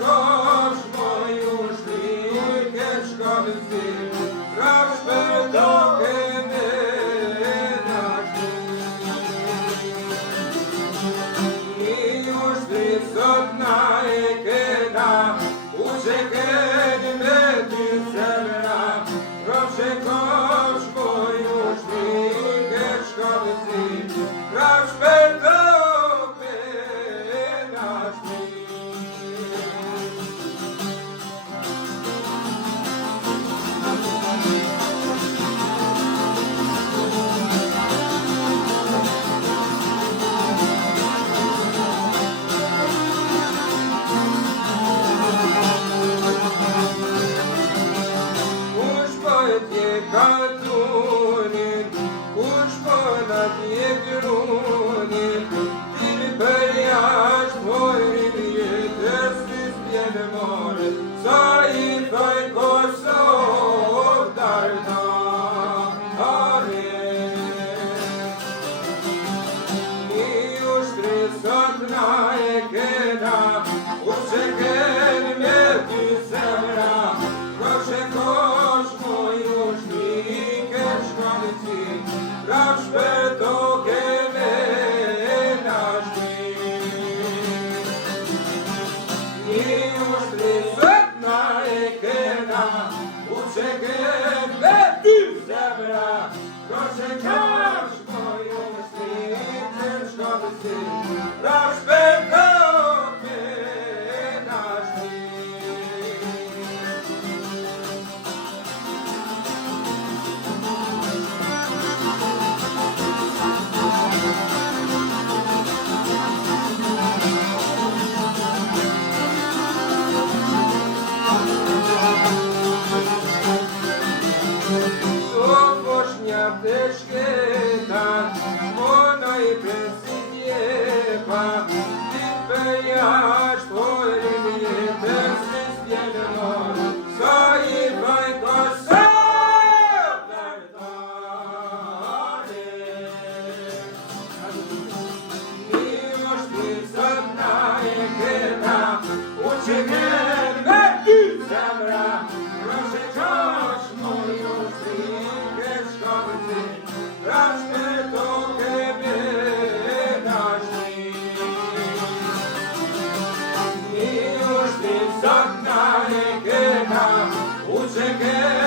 kosh moju shlike shkavëzi, rash për toke me nashti. I ushtri sot na e kena, u që keni me ty zemra, rash kosh moju shlike shkavëzi, rash për toke me nashti. Katunin, kush po në tjekrunin, tirë për jashtë mojrin jetës si s'pjene more, sa i thoj Kosovë dartare. I ushtri sot na e kena, u që keni me ty zemra, kosh e kosh moju shlike shkavëzi, rash për toke me nashti. I ushtri sot na e kena, u që keni me ty zemra, kosh e kosh moju shlike shkavëzi, rash për toke me nashti. Të shketa, ona i presit jepa, dit për jashtë pojrin jetës si s'pjene more, sa i vaj Kosovë dartare. I ushtri sot na e kena, u që keni me ty zemra, rash e kosh moju shlike shkavëzi, rash për toke me nashti. I ushtri sot na e kena, u që keni